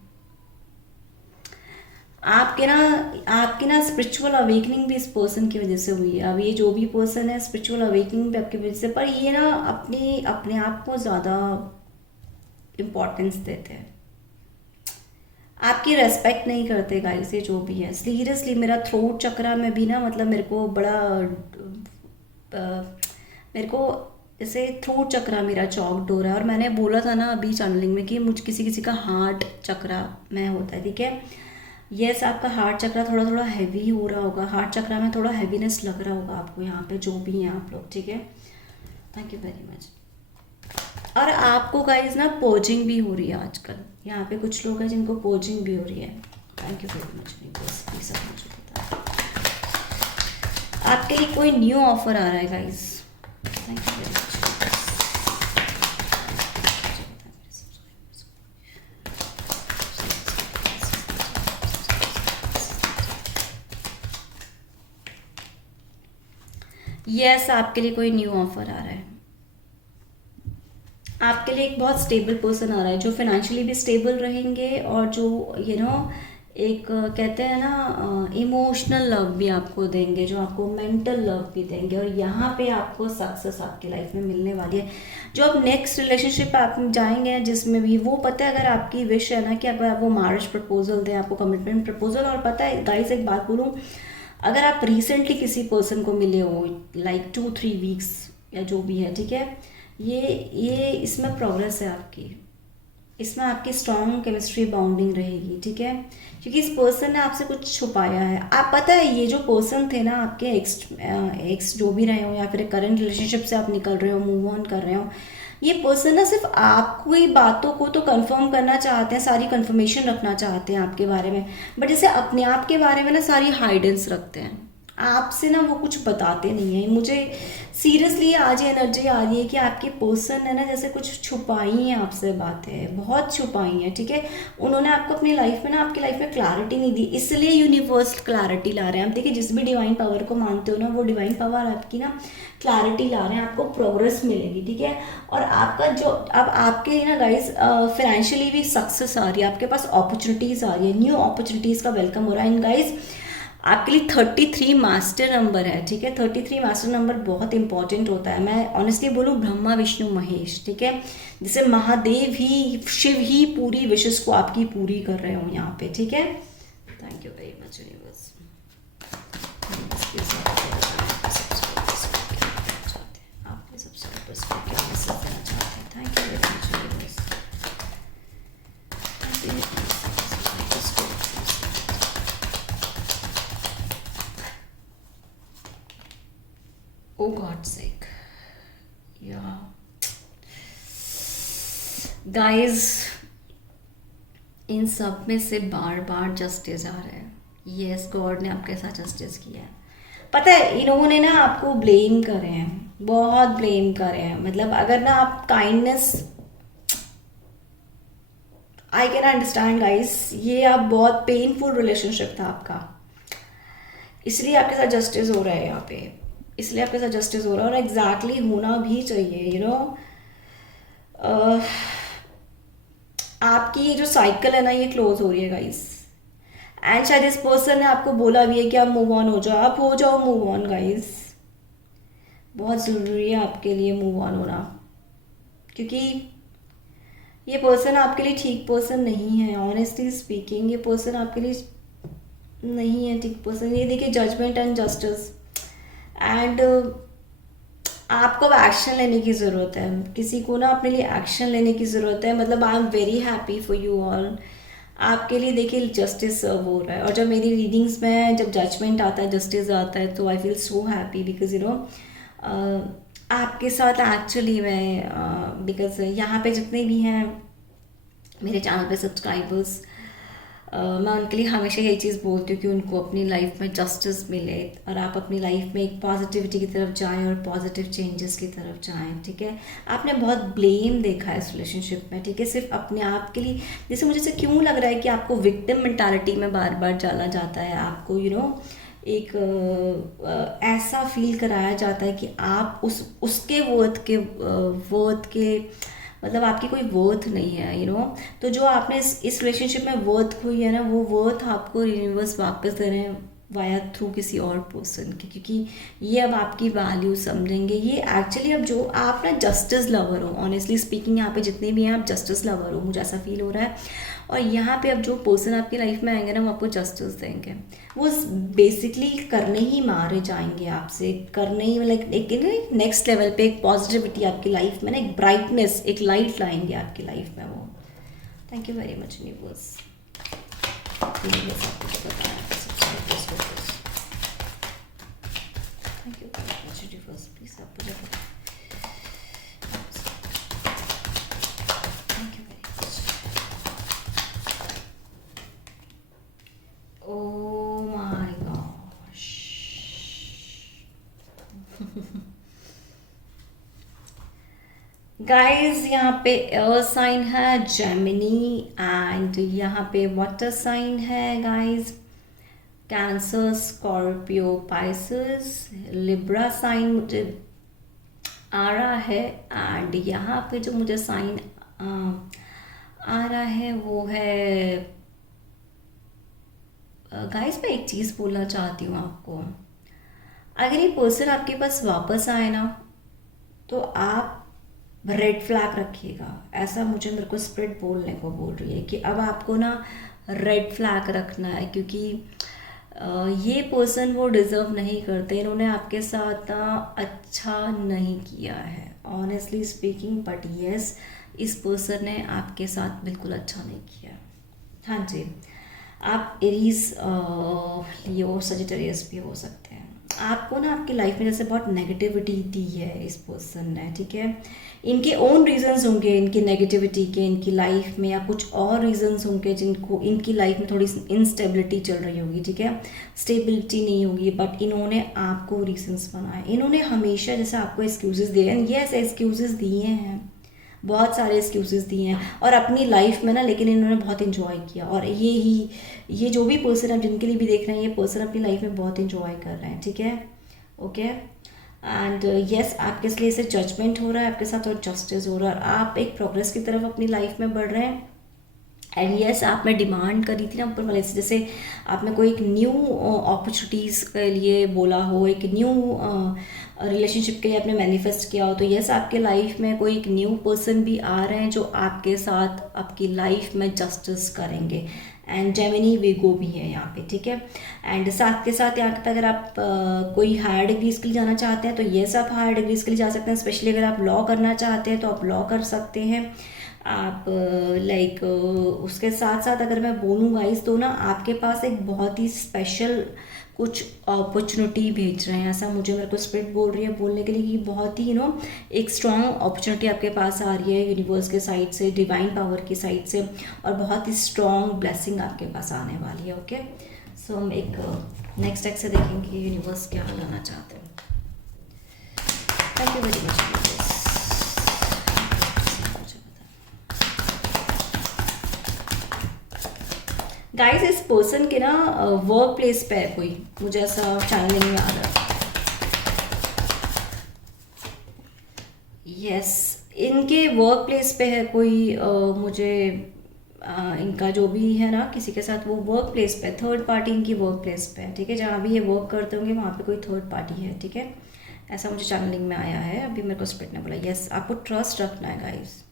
आपके ना स्पिरिचुअल अवेकनिंग भी इस पर्सन की वजह से हुई है। अब ये जो भी पर्सन है, स्पिरिचुअल अवेकनिंग भी आपकी वजह से, पर ये ना अपने आप को ज़्यादा इम्पोर्टेंस देते हैं, आपकी रेस्पेक्ट नहीं करते गाइस, ये जो भी है। सीरियसली मेरा थ्रोट चक्रा में भी ना, मतलब मेरे को बड़ा मेरे को जैसे थ्रोट चक्रा मेरा चौकड हो रहा है, और मैंने बोला था ना अभी चैनलिंग में कि मुझ किसी किसी का हार्ट चक्रा में होता है, ठीक है। यस, आपका हार्ट चक्रा थोड़ा थोड़ा हैवी हो रहा होगा, हार्ट चक्रा में थोड़ा हैवीनेस लग रहा होगा आपको यहाँ पे, जो भी हैं आप लोग, ठीक है। Thank you very much. और आपको गाइज ना पोजिंग भी हो रही है आजकल, यहाँ पे कुछ लोग हैं जिनको पोजिंग भी हो रही है। Thank you very much. सब मुझे पता है आपके लिए कोई न्यू ऑफर आ रहा है guys. Thank you very much. Yes, आपके लिए कोई न्यू ऑफर आ रहा है, आपके लिए एक बहुत स्टेबल पर्सन आ रहा है, जो फाइनेंशियली भी स्टेबल रहेंगे, और जो एक कहते हैं ना इमोशनल लव भी आपको देंगे, जो आपको मेंटल लव भी देंगे, और यहाँ पे आपको सक्सेस आपकी लाइफ में मिलने वाली है। जो आप नेक्स्ट रिलेशनशिप आप जाएंगे जिसमें भी, वो पता है, अगर आपकी विश है ना कि अगर वो मैरिज प्रपोजल दें आपको, कमिटमेंट प्रपोजल। और पता है गाइस, एक बात बोलूँ, अगर आप रिसेंटली किसी पर्सन को मिले हो लाइक 2-3 वीक्स या जो भी है, ठीक है, ये इसमें प्रोग्रेस है आपकी, इसमें आपकी स्ट्रॉन्ग केमिस्ट्री बाउंडिंग रहेगी, ठीक है, क्योंकि इस पर्सन ने आपसे कुछ छुपाया है। आप पता है, ये जो पर्सन थे ना आपके एक्स जो भी रहे हो, या फिर करंट रिलेशनशिप से आप निकल रहे हो, मूव ऑन कर रहे हो, ये पर्सन ना सिर्फ आपकी बातों को तो कंफर्म करना चाहते हैं, सारी कंफर्मेशन रखना चाहते हैं आपके बारे में, बट जैसे अपने आप के बारे में ना सारी हाइडेंस रखते हैं, आपसे ना वो कुछ बताते नहीं है। मुझे सीरियसली आज ये एनर्जी आ रही है कि आपके पर्सन ने ना जैसे कुछ छुपाई हैं आपसे बातें, बहुत छुपाई हैं, ठीक है। उन्होंने आपको अपनी लाइफ में ना, आपकी लाइफ में क्लैरिटी नहीं दी, इसलिए यूनिवर्स क्लैरिटी ला रहे हैं। आप देखिए, जिस भी डिवाइन पावर को मानते हो ना, वो डिवाइन पावर आपकी ना क्लैरिटी ला रहे हैं, आपको प्रोग्रेस मिलेगी, ठीक है। और आपका जो अब आपके ना गाइस फाइनेंशियली भी सक्सेस आ रही है, आपके पास अपॉर्चुनिटीज़ आ रही है, न्यू अपॉर्चुनिटीज़ का वेलकम हो रहा है। एंड गाइस, आपके लिए 33 मास्टर नंबर है, ठीक है। 33 मास्टर नंबर बहुत इंपॉर्टेंट होता है। मैं ऑनेस्टली बोलूँ, ब्रह्मा विष्णु महेश, ठीक है, जैसे महादेव ही, शिव ही पूरी विशेष को आपकी पूरी कर रहे हो यहाँ पे, ठीक है। Thank you very much universe. आपने सबसे क्या मैसेज देना चाहते हैं? Thank you very much universe. Oh God's sake. Yeah. Guys, इन सब में से बार बार जस्टिस आ रहा है। यस, गॉड ने आपके साथ जस्टिस किया है। पता है, इन्होंने ना आपको ब्लेम करे हैं, बहुत ब्लेम करे हैं। मतलब अगर ना आप kindness, I can understand guys, ये आप बहुत पेनफुल रिलेशनशिप था आपका, इसलिए आपके साथ जस्टिस हो रहा है यहाँ पे, इसलिए आपके साथ जस्टिस हो रहा है। और एग्जैक्टली होना भी चाहिए, यू नो। आपकी ये जो साइकिल है ना, ये क्लोज हो रही है गाइस। एंड शायद इस पर्सन ने आपको बोला भी है कि आप मूव ऑन हो जाओ, आप हो जाओ मूव ऑन गाइस। बहुत ज़रूरी है आपके लिए मूव ऑन होना, क्योंकि ये पर्सन आपके लिए ठीक पर्सन नहीं है। ऑनेस्टली स्पीकिंग, ये पर्सन आपके लिए नहीं है ठीक पर्सन। ये देखिए, जजमेंट एंड जस्टिस। एंड आपको अब एक्शन लेने की ज़रूरत है, किसी को ना अपने लिए एक्शन लेने की ज़रूरत है। मतलब I am very happy for you all, आपके लिए देखिए जस्टिस सर्व हो रहा है। और जब मेरी रीडिंग्स में जब जजमेंट आता है, जस्टिस आता है, तो I feel so happy, because you know आपके साथ एक्चुअली मैं बिकॉज यहाँ पे जितने भी हैं मेरे चैनल पे सब्सक्राइबर्स, मैं उनके लिए हमेशा यही चीज़ बोलती हूँ कि उनको अपनी लाइफ में जस्टिस मिले और आप अपनी लाइफ में एक पॉजिटिविटी की तरफ जाएं और पॉजिटिव चेंजेस की तरफ जाएं। ठीक है, आपने बहुत ब्लेम देखा है इस रिलेशनशिप में, ठीक है, सिर्फ अपने आप के लिए। जैसे मुझे से क्यों लग रहा है कि आपको विक्टिम मेंटालिटी में बार बार डाला जाता है, आपको यू नो एक ऐसा फील कराया जाता है कि आप उसके वर्थ के मतलब आपकी कोई वर्थ नहीं है, यू नो। तो जो आपने इस रिलेशनशिप में वर्थ खोई है ना, वो वर्थ आपको यूनिवर्स वापस दे रहे हैं वाया थ्रू किसी और पर्सन के, क्योंकि ये अब आपकी वैल्यू समझेंगे। ये एक्चुअली अब जो आप ना जस्टिस लवर हो, ऑनेस्टली स्पीकिंग, यहाँ पे जितने भी हैं आप जस्टिस लवर हो, मुझे ऐसा फील हो रहा है। और यहाँ पे अब जो पर्सन आपकी लाइफ में आएंगे ना, वो आपको जस्टिस देंगे। वो बेसिकली करने ही मारे जाएंगे आपसे, करने ही लाइक एक नेक्स्ट लेवल पे एक पॉजिटिविटी आपकी लाइफ में ना, एक ब्राइटनेस, एक लाइट लाएंगे आपकी लाइफ में वो। Thank you very much universe. Thank you very much universe, please आप मुझे thank you very much. Oh my gosh. Guys, यहाँ पे एयर साइन है जेमिनी, एंड यहाँ पे वाटर साइन है guys, Cancer, Scorpio, Pisces, Libra sign मुझे आ रहा है। एंड यहाँ पे जो मुझे साइन आ रहा है वो है गाइस, मैं एक चीज़ बोलना चाहती हूँ आपको। अगर ये पर्सन आपके पास वापस आए ना, तो आप रेड फ्लैग रखिएगा। ऐसा मेरे को स्पिरिट बोलने को बोल रही है कि अब आपको ना रेड फ्लैग रखना है, क्योंकि ये पर्सन वो डिज़र्व नहीं करते। इन्होंने आपके साथ ना अच्छा नहीं किया है, ऑनेस्टली स्पीकिंग। बट येस, इस पर्सन ने आपके साथ बिल्कुल अच्छा नहीं किया। हाँ जी, आप एरीज, लियो, सजिटेरियस भी हो सकते हैं। आपको ना आपकी लाइफ में जैसे बहुत नेगेटिविटी दी है इस पर्सन ने, ठीक है। इनके ओन रीजंस होंगे इनकी नेगेटिविटी के इनकी लाइफ में, या कुछ और रीजंस होंगे जिनको इनकी लाइफ में थोड़ी इंस्टेबिलिटी चल रही होगी, ठीक है, स्टेबिलिटी नहीं होगी। बट इन्होंने आपको रीजंस बनाए, इन्होंने हमेशा जैसे आपको एक्सक्यूजेस दिए हैं। ये ऐसे एक्सक्यूजेस दिए हैं, बहुत सारे एक्सक्यूजेस दिए हैं, और अपनी लाइफ में ना, लेकिन इन्होंने बहुत इन्जॉय किया। और ये जो भी पर्सन आप जिनके लिए भी देख रहे हैं, ये पर्सन अपनी लाइफ में बहुत इन्जॉय कर रहे हैं, ठीक है, ओके। एंड यस, आपके लिए से जजमेंट हो रहा है आपके साथ और जस्टिस हो रहा है, और आप एक प्रोग्रेस की तरफ अपनी लाइफ में बढ़ रहे हैं। एंड यस, आपने डिमांड करी थी ना ऊपर वाले से, जैसे आपने कोई एक न्यू अपॉर्चुनिटीज़ के लिए बोला हो, एक न्यू रिलेशनशिप के लिए आपने मैनिफेस्ट किया हो, तो यस, आपके लाइफ में कोई एक न्यू पर्सन भी आ रहे हैं जो आपके साथ आपकी लाइफ में जस्टिस करेंगे। एंड जेमिनी वीगो भी है यहाँ पे, ठीक है। एंड साथ के साथ यहाँ पे अगर आप कोई हायर डिग्रीज के लिए जाना चाहते हैं, तो यस, आप हायर डिग्रीज के लिए जा सकते हैं। स्पेशली अगर आप लॉ करना चाहते हैं तो आप लॉ कर सकते हैं। आप उसके साथ साथ अगर मैं बोलूँ गाइस, तो ना आपके पास एक बहुत ही स्पेशल कुछ अपॉर्चुनिटी भेज रहे हैं, ऐसा मुझे मेरे को स्पिरिट बोल रही है बोलने के लिए कि बहुत ही एक स्ट्रॉन्ग अपॉर्चुनिटी आपके पास आ रही है यूनिवर्स के साइड से, डिवाइन पावर की साइड से, और बहुत ही स्ट्रॉन्ग ब्लेसिंग आपके पास आने वाली है। ओके, सो हम एक नेक्स्ट डेक से देखेंगे कि यूनिवर्स क्या लाना चाहते हैं। Thank you very much. Guys इस पर्सन के ना वर्क प्लेस पे है कोई, मुझे ऐसा चैनलिंग में आ रहा है। यस, इनके वर्क प्लेस पे है कोई, मुझे इनका जो भी है ना किसी के साथ वो वर्क प्लेस पे, थर्ड पार्टी इनकी वर्क प्लेस पे है, ठीक है। जहाँ भी ये वर्क करते होंगे वहाँ पे कोई थर्ड पार्टी है, ठीक है। ऐसा मुझे चैनलिंग में आया है, अभी मेरे को स्पिरिट ने बोला। यस, आपको ट्रस्ट रखना है गाइस,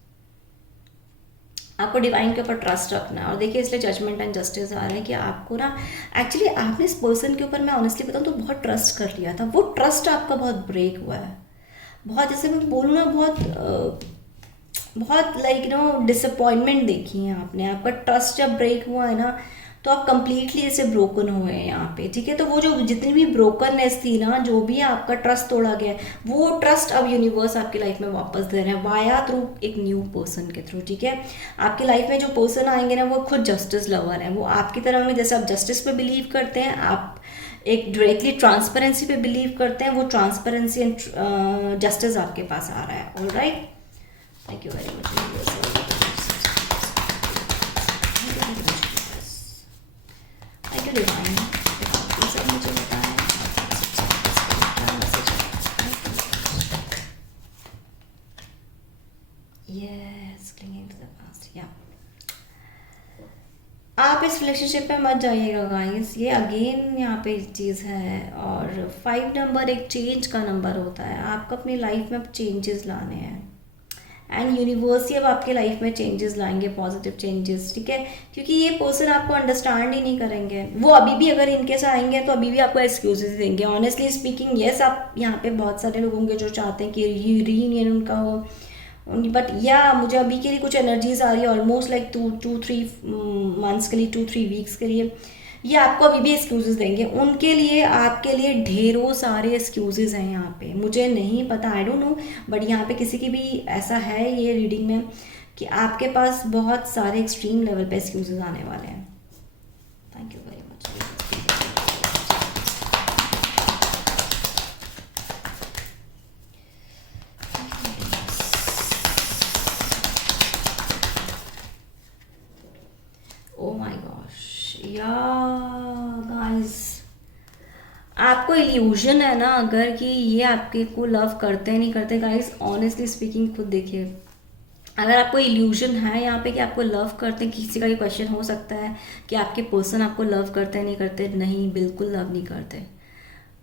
आपको डिवाइन के ऊपर ट्रस्ट रखना है। और देखिए इसलिए जजमेंट एंड जस्टिस आ रहा है कि आपको ना एक्चुअली आपने इस पर्सन के ऊपर, मैं ऑनेस्टली बताऊँ तो बहुत ट्रस्ट कर लिया था, वो ट्रस्ट आपका बहुत ब्रेक हुआ है। बहुत, जैसे मैं बोलूँ ना, बहुत लाइक डिसअपॉइंटमेंट देखी है आपने। आपका ट्रस्ट जब ब्रेक हुआ है ना तो आप कंप्लीटली ऐसे ब्रोकन हुए हैं यहाँ पे, ठीक है। तो वो जो जितनी भी ब्रोकननेस थी ना, जो भी आपका ट्रस्ट तोड़ा गया है, वो ट्रस्ट अब यूनिवर्स आपकी लाइफ में वापस दे रहे हैं वाया थ्रू एक न्यू पर्सन के थ्रू, ठीक है। आपकी लाइफ में जो पर्सन आएंगे ना वो खुद जस्टिस लवर हैं, वो आपकी तरह में, जैसे आप जस्टिस पे बिलीव करते हैं, आप एक डायरेक्टली ट्रांसपेरेंसी पे बिलीव करते हैं, वो ट्रांसपेरेंसी एंड जस्टिस आपके पास आ रहा है। All right, thank you very much. Divine सब मुझे बताएं क्या मैसेज है। Yes, clinging to the past. या आप इस रिलेशनशिप में मत जाइएगा गाइस, ये अगेन यहाँ पे चीज़ है। और 5 नंबर एक चेंज का नंबर होता है, आपको अपनी लाइफ में चेंजेस लाने हैं एंड यूनिवर्स ही अब आपके लाइफ में चेंजेस लाएंगे, पॉजिटिव चेंजेस, ठीक है। क्योंकि ये पर्सन आपको अंडरस्टैंड ही नहीं करेंगे, वो अभी भी अगर इनके साथ आएंगे तो अभी भी आपको एक्सक्यूजेस देंगे। ऑनेस्टली स्पीकिंग, यस, आप यहाँ पे बहुत सारे लोग होंगे जो चाहते हैं कि रीयूनियन उनका हो, बट या मुझे अभी के लिए कुछ एनर्जीज आ रही है ऑलमोस्ट लाइक 2-3 मंथ्स के लिए, 2-3 वीक्स के लिए ये आपको अभी भी एक्सक्यूजेस देंगे। उनके लिए, आपके लिए ढेरों सारे एक्सक्यूजेस हैं यहाँ पे, मुझे नहीं पता, आई डोंट नो, बट यहाँ पे किसी की भी ऐसा है ये रीडिंग में कि आपके पास बहुत सारे एक्सट्रीम लेवल पे एक्सक्यूजेस आने वाले हैं। Thank you very much. Oh my gosh, या गाइस आपको इल्यूजन है ना अगर कि ये आपके को लव करते नहीं करते। गाइस ऑनेस्टली स्पीकिंग खुद देखिए, अगर आपको इल्यूजन है यहाँ पे कि आपको लव करते हैं, किसी का ये क्वेश्चन हो सकता है कि आपके पर्सन आपको लव करते नहीं करते। नहीं, बिल्कुल लव नहीं करते,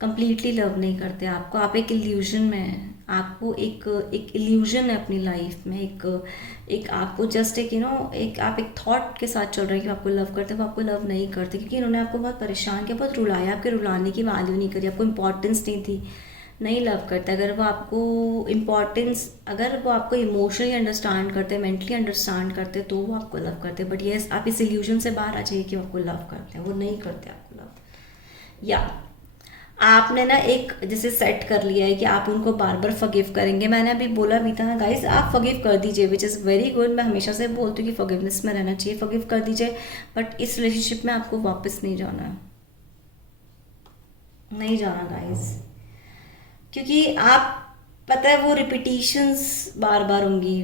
कंप्लीटली लव नहीं करते आपको। आप एक इल्यूजन में हैं, आपको एक इल्यूजन है अपनी लाइफ में, एक आपको जस्ट एक एक आप एक थॉट के साथ चल रहे हैं कि आपको लव करते हैं, वो आपको लव नहीं करते क्योंकि इन्होंने आपको बहुत परेशान किया, बहुत रुलाया, आपके रुलाने की वैल्यू नहीं करी, आपको इंपॉर्टेंस नहीं थी, नहीं लव करते। अगर वो आपको इम्पॉर्टेंस, अगर वो आपको इमोशनली अंडरस्टैंड करते, मेंटली अंडरस्टैंड करते तो वो आपको लव करते। बट येस, आप इस इल्यूजन से बाहर आ जाइए कि वो आपको लव करते हैं, वो नहीं करते आपको लव। या आपने ना एक जैसे सेट कर लिया है कि आप उनको बार बार फॉरगिव करेंगे। मैंने अभी बोला भी था ना गाइस, आप फॉरगिव कर दीजिए, विच इज़ वेरी गुड। मैं हमेशा से बोलती हूँ कि फॉरगिवनेस में रहना चाहिए, फॉरगिव कर दीजिए, बट इस रिलेशनशिप में आपको वापस नहीं जाना है, नहीं जाना गाइस, क्योंकि आप, पता है वो रिपीटिशंस बार बार होंगी,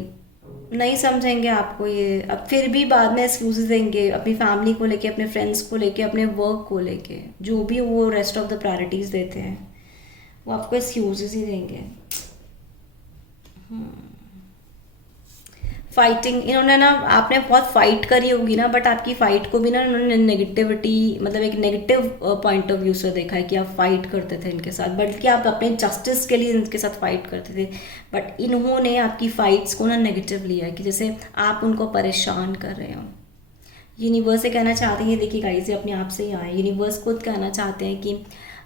नहीं समझेंगे आपको ये। अब फिर भी बाद में एक्सक्यूजेस देंगे अपनी फैमिली को लेके, अपने फ्रेंड्स को लेके, अपने वर्क को लेके, जो भी वो रेस्ट ऑफ द प्रायोरिटीज़ देते हैं वो आपको एक्सक्यूजेस ही देंगे। फाइटिंग, इन्होंने ना, आपने बहुत फाइट करी होगी ना, बट आपकी फाइट को भी ना इन्होंने नेगेटिविटी, मतलब एक नेगेटिव पॉइंट ऑफ व्यू से देखा है कि आप फाइट करते थे इनके साथ, बल्कि आप अपने जस्टिस के लिए इनके साथ फाइट करते थे। बट इन्होंने आपकी फाइट्स को ना नेगेटिव लिया है कि जैसे आप उनको परेशान कर रहे हो। यूनिवर्स से कहना चाहते हैं, देखिए गाइस, ये अपने आप से ही आए, यूनिवर्स खुद कहना चाहते हैं कि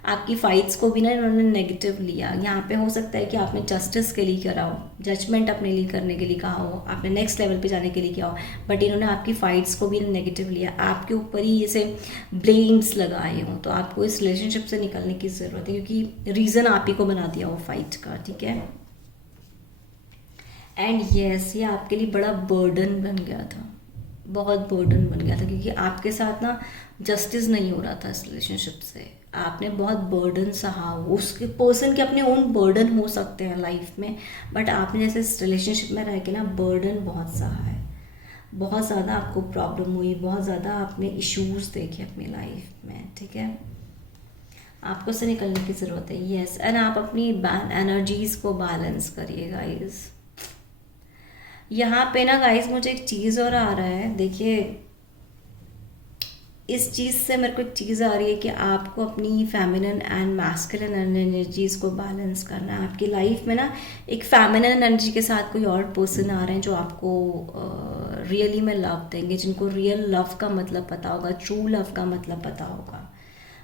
आपकी फाइट्स को भी ना इन्होंने नेगेटिव लिया। यहाँ पे हो सकता है कि आपने जस्टिस के लिए करा हो, जजमेंट अपने लिए करने के लिए कहा हो, आपने नेक्स्ट लेवल पे जाने के लिए किया हो, बट इन्होंने आपकी फाइट्स को भी नेगेटिव लिया, आपके ऊपर ही जैसे ब्लेम्स लगाए हों। तो आपको इस रिलेशनशिप से निकलने की ज़रूरत है, क्योंकि रीज़न आप ही को बना दिया वो फाइट का, ठीक है। एंड यस, ये आपके लिए बड़ा बर्डन बन गया था, बहुत बर्डन बन गया था, क्योंकि आपके साथ ना जस्टिस नहीं हो रहा था इस रिलेशनशिप से। आपने बहुत बर्डन सहा, उसके पर्सन के अपने ओन बर्डन हो सकते हैं लाइफ में, बट आपने जैसे इस रिलेशनशिप में रह के ना बर्डन बहुत सहा है, बहुत ज़्यादा आपको प्रॉब्लम हुई, बहुत ज़्यादा आपने इश्यूज़ देखे अपनी लाइफ में, ठीक है। आपको उससे निकलने की ज़रूरत है, यस। एंड आप अपनी एनर्जीज़ को बैलेंस करिए गाइस। यहाँ पे ना गाइस मुझे एक चीज़ और आ रहा है, देखिए इस चीज़ से मेरे को एक चीज़ आ रही है कि आपको अपनी फेमिनिन एंड मैस्कुलिन एनर्जीज़ को बैलेंस करना है। आपकी लाइफ में ना एक फेमिनिन एनर्जी के साथ कोई और पर्सन आ रहे हैं जो आपको रियली में लव देंगे, जिनको रियल लव का मतलब पता होगा, ट्रू लव का मतलब पता होगा।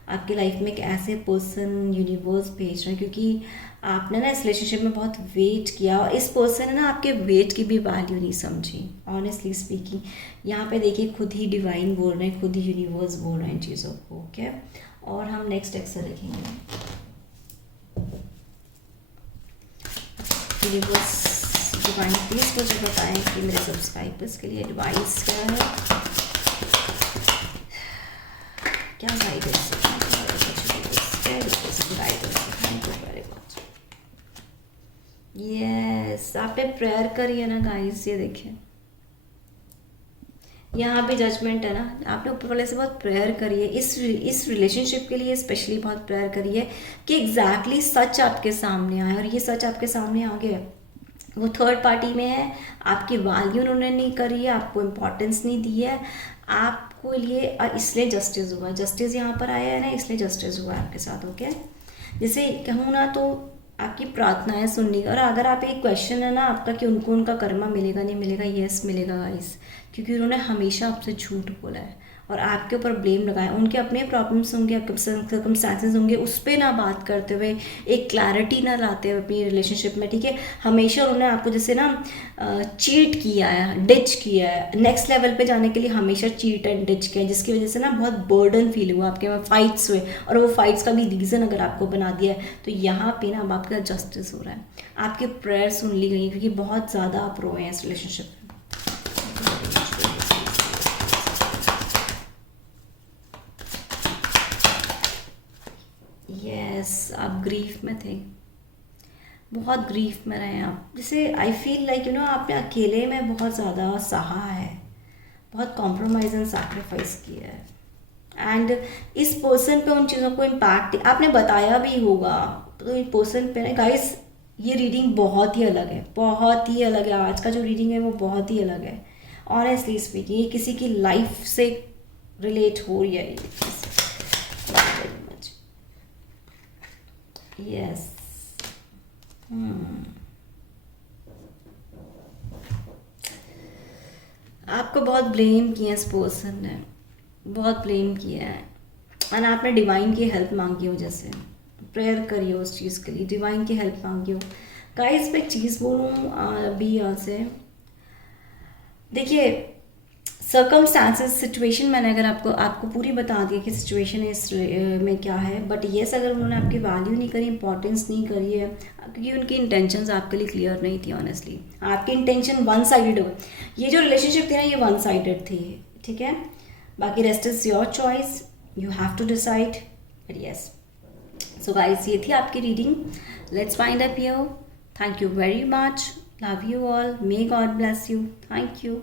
आपकी लाइफ में एक ऐसे पर्सन यूनिवर्स भेज रहे हैं, क्योंकि आपने ना इस रिलेशनशिप में बहुत वेट किया और इस पर्सन ने ना आपके वेट की भी वैल्यू नहीं समझी, ऑनेस्टली स्पीकिंग। यहाँ पे देखिए खुद ही डिवाइन बोल रहे हैं, खुद ही यूनिवर्स बोल रहे हैं चीज़ों को, ओके। और हम नेक्स्ट एक्सर देखेंगे। यूनिवर्स डिवाइन प्लीज मुझे बताएं कि मेरे सब्सक्राइबर्स के लिए एडवाइस क्या है, क्या गाइडेंस है। यस, आपने प्रेयर करी है ना गाइस, ये देखिए यहाँ पे जजमेंट है ना, आपने ऊपर वाले से बहुत प्रेयर करी है, इस रिलेशनशिप के लिए स्पेशली बहुत प्रेयर करी है कि एग्जैक्टली सच आपके सामने आए, और ये सच आपके सामने आ गया। वो थर्ड पार्टी में है, आपकी वैल्यू उन्होंने नहीं करी है, आपको इम्पोर्टेंस नहीं दी है, आपको लिए इसलिए जस्टिस हुआ, जस्टिस यहाँ पर आया है ना, इसलिए जस्टिस हुआ आपके साथ, ओके। जैसे कहूँ ना तो आपकी प्रार्थनाएं सुननी, और अगर आप एक क्वेश्चन है ना आपका कि उनको उनका कर्मा मिलेगा नहीं मिलेगा, यस मिलेगा गाइस, क्योंकि उन्होंने हमेशा आपसे झूठ बोला है और आपके ऊपर ब्लेम लगाया। उनके अपने प्रॉब्लम्स होंगे, सर्कमस्टांसेस होंगे, उस पर ना बात करते हुए, एक क्लैरिटी ना लाते हुए अपनी रिलेशनशिप में, ठीक है। हमेशा उन्होंने आपको जैसे ना चीट किया है, डिच किया है, नेक्स्ट लेवल पे जाने के लिए हमेशा चीट एंड डिच किया है, जिसकी वजह से ना बहुत बर्डन फील हुआ आपके में, फाइट्स हुए, और वो फाइट्स का भी रीज़न अगर आपको बना दिया है तो यहाँ पे ना अब आपका जस्टिस हो रहा है, आपकी प्रेयर सुन ली गई, क्योंकि बहुत ज़्यादा आप रोए हैं इस रिलेशनशिप में। यस, आप ग्रीफ में थे, बहुत ग्रीफ में रहे आप, जैसे आई फील लाइक आपने अकेले में बहुत ज़्यादा सहा है, बहुत कॉम्प्रोमाइज़ एंड सैक्रिफाइस किया है, एंड इस पर्सन पे उन चीज़ों को इम्पैक्ट आपने बताया भी होगा, तो इस पर्सन पे ना गाइस ये रीडिंग बहुत ही अलग है, बहुत ही अलग है। आज का जो रीडिंग है वो बहुत ही अलग है, ऑनेस्टली स्पीकिंग। ये किसी की लाइफ से रिलेट हो रही है ये चीज़। यस, आपको बहुत ब्लेम किया इस पर्सन ने, बहुत ब्लेम किया है, और आपने डिवाइन की हेल्प मांगी हो, जैसे प्रेयर करिए उस चीज़ के लिए, डिवाइन की हेल्प मांगी हो। गाइस मैं एक चीज़ बोलूँ अभी यहाँ से, देखिए सर्कमस्टांसेस, सिचुएशन मैंने अगर आपको पूरी बता दी कि सिचुएशन इस में क्या है, बट येस अगर उन्होंने आपकी वैल्यू नहीं करी, इंपॉर्टेंस नहीं करी है, क्योंकि उनकी इंटेंशंस आपके लिए क्लियर नहीं थी, ऑनेस्टली आपकी इंटेंशन वन साइडेड हो, ये जो रिलेशनशिप थी ना ये वन साइडेड थी, ठीक है। बाकी rest is your choice, you have to decide, but yes. So guys ये थी आपकी reading, let's find up here. Thank you very much, love you all, may God bless you, thank you.